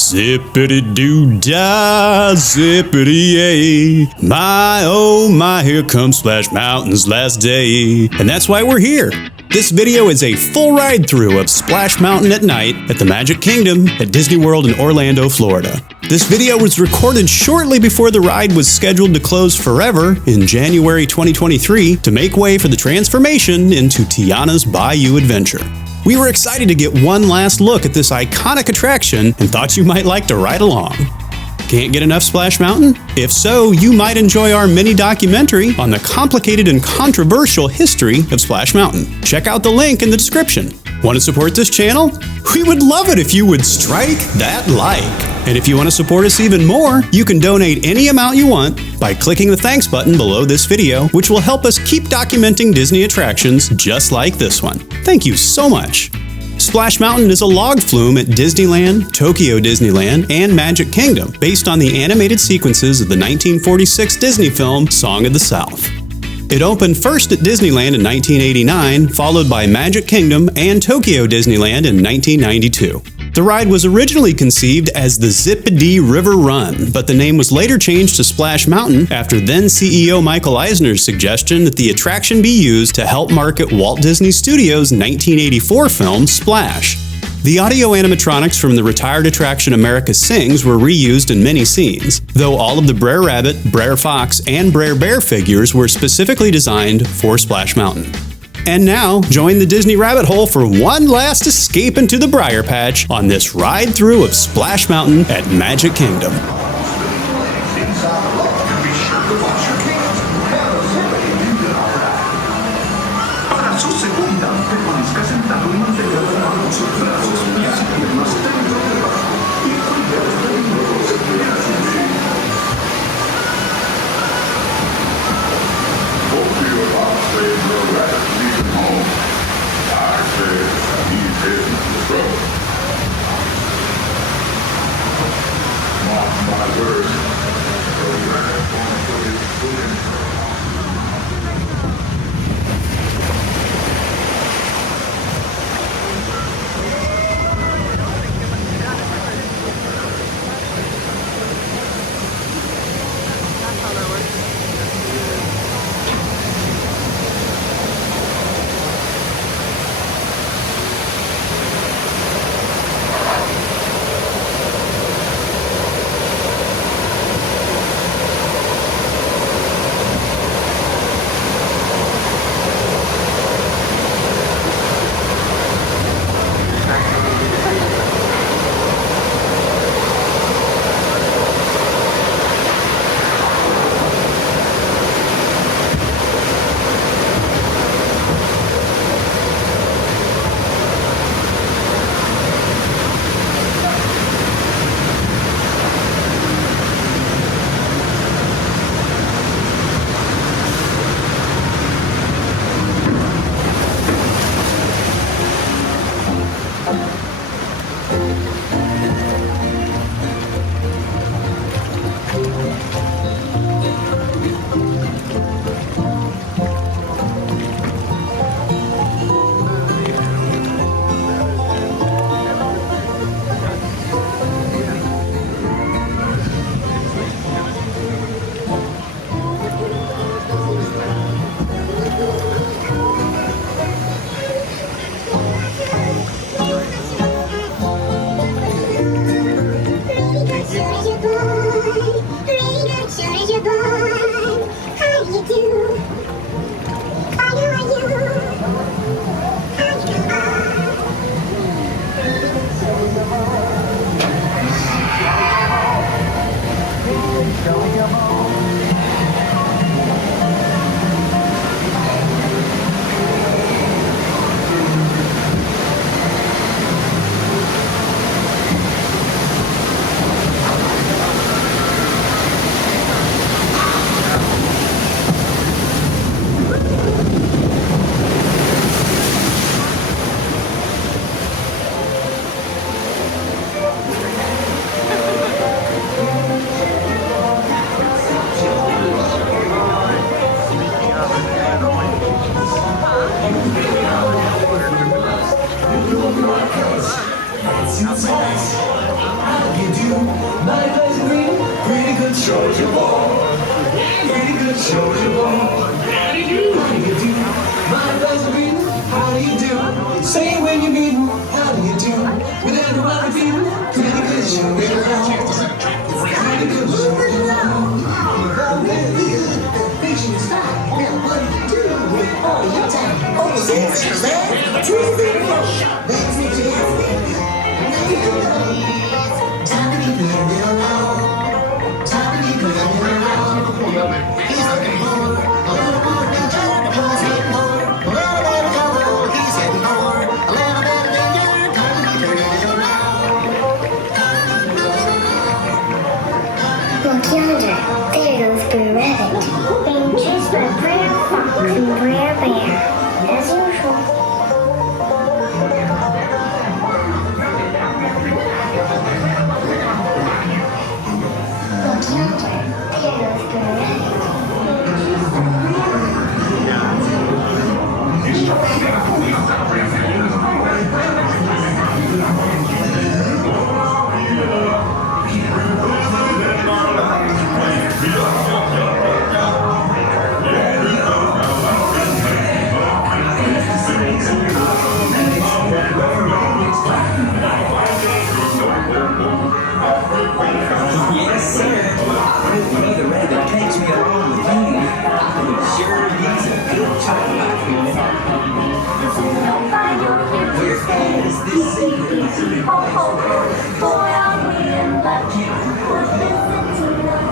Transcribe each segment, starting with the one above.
Zip-a-Dee-Doo-Dah, zippity-yay. My, oh my, here comes Splash Mountain's last day. And that's why we're here. This video is a full ride-through of Splash Mountain at night at the Magic Kingdom at Disney World in Orlando, Florida. This video was recorded shortly before the ride was scheduled to close forever in January 2023 to make way for the transformation into Tiana's Bayou adventure. We were excited to get one last look at this iconic attraction and thought you might like to ride along. Can't get enough Splash Mountain? If so, you might enjoy our mini documentary on the complicated and controversial history of Splash Mountain. Check out the link in the description. Want to support this channel? We would love it if you would strike that like. And if you want to support us even more, you can donate any amount you want by clicking the thanks button below this video, which will help us keep documenting Disney attractions just like this one. Thank you so much. Splash Mountain is a log flume at Disneyland, Tokyo Disneyland, and Magic Kingdom, based on the animated sequences of the 1946 Disney film Song of the South. It opened first at Disneyland in 1989, followed by Magic Kingdom and Tokyo Disneyland in 1992. The ride was originally conceived as the Zip-a-Dee River Run, but the name was later changed to Splash Mountain after then CEO Michael Eisner's suggestion that the attraction be used to help market Walt Disney Studios' 1984 film Splash. The audio-animatronics from the retired attraction America Sings were reused in many scenes, though all of the Br'er Rabbit, Br'er Fox, and Br'er Bear figures were specifically designed for Splash Mountain. And now, join the Disney rabbit hole for one last escape into the Briar Patch on this ride-through of Splash Mountain at Magic Kingdom. My soldier boy. Pretty good soldier boy. How do you do? How do you do? My brother beating, how do you do? Say when you meet, how do you do? With everybody beating, pretty good soldier boy. Pretty good soldier boy. Fiction is fine. Now what do you do with all your time? Oh, this is that. That's what you have to do. Time to be playing along. Time to be playing along. He's looking for a little more danger. He's heading for a little bit of trouble. He's heading for a little bit of danger. Time to be turning around. Look yonder. There goes Br'er Rabbit, being chased by Br'er Fox and Br'er Bear, as usual. Look yonder. There goes Br'er Yes, sir. If Br'er Rabbit takes me along with him, I'm sure he's a good child. Where is this secret? Boy, are we in luck. Listen to the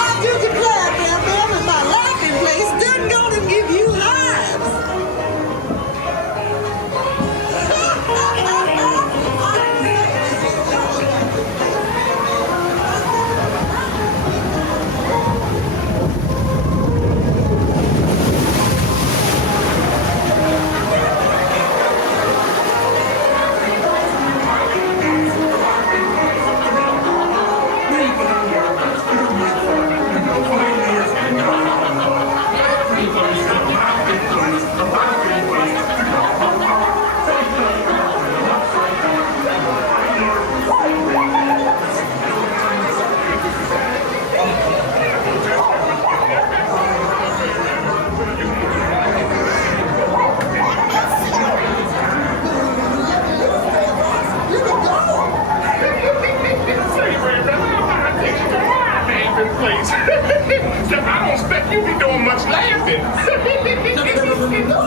I do declare, Bam Bam, if my laughing place doesn't go to give you hives. Place. I don't expect you to be doing much laughing. No,